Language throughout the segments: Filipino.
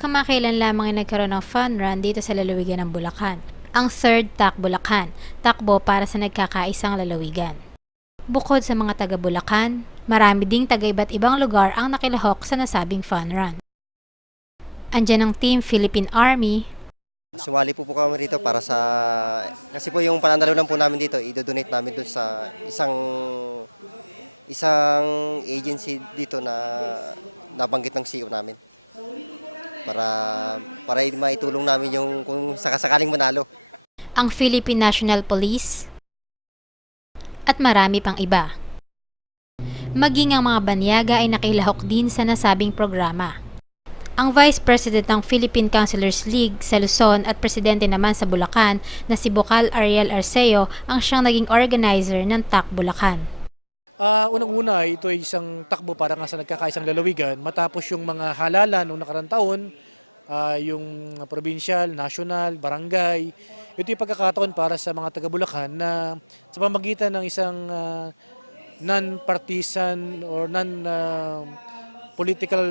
Kamakailan lamang ay nagkaroon ng fun run dito sa lalawigan ng Bulacan. Ang third TAC Bulacan, takbo para sa nagkakaisang lalawigan. Bukod sa mga taga Bulacan, marami ding taga iba't ibang lugar ang nakilahok sa nasabing fun run. Andiyan ang Team Philippine Army. Sumali po kami rito para sa, kasi po yung pananalo po namin dito, i-donate namin doon sa isang agency dito na nabanggit ng CEO namin. Para maitulong namin yung kung sakasakaling manalo. Ang Philippine National Police at marami pang iba. Maging ang mga banyaga ay nakilahok din sa nasabing programa. Ang Vice President ng Philippine Councilors League sa Luzon at Presidente naman sa Bulacan na si Bocal Ariel Arceo ang siyang naging organizer ng TAC Bulacan. Unang-una, ito ay isang takbo para nga sa nagkakaisang lalawigan matapos yung mga halalan noong nakarang taon, yung provincial, national, barangay. Ito yung pagkakataon para sa mga taga Bulacan na sa pamagitan ng isang non-partisan or political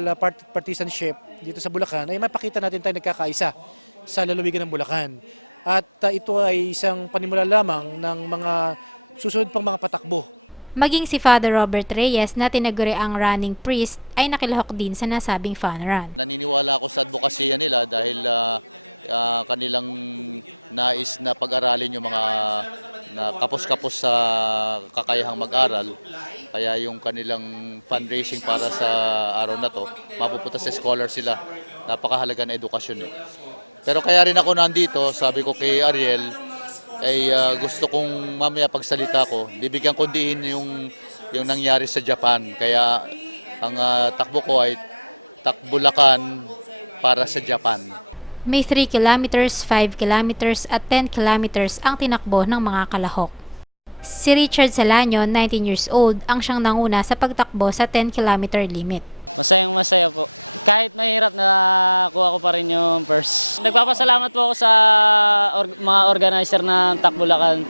partisanship dito sa Bulacan ay mapakita natin tayo nagkakaisa sa lalawigan ng Bulacan. At ito ay isang panimula lamang ng mga susunod pang mga patakbo. Maging si Father Robert Reyes na tinaguri ang running priest ay nakilahok din sa nasabing fun run. Naniniwala ako sa advokasya nila dahil kanilang nais na pag-aralin yung mga na kapos-kapos sa kakayahang mag-aral. Kaya yung kanilang fundraising para sa araw na to, mapupunta sa scholar sila. Napakahalaga na edukasyon. Pero kaya rin ako nandito, sabi ko kay Ariel, ay gusto kong mamaya pagsalita ko, bibigyan ko din yung nangyari sa Japan. Kaya ang takbo ko ay Takbulacan para sa Japan. May 3 kilometers, 5 kilometers at 10 kilometers ang tinakbo ng mga kalahok. Si Richard Salanyo, 19 years old, ang siyang nanguna sa pagtakbo sa 10 kilometer limit. Masayang-masaya po. Kahit mahirap na kuha ko pa rin yung first. Nagpapasalamat po ako sa mga organizer ng TAC Bulacan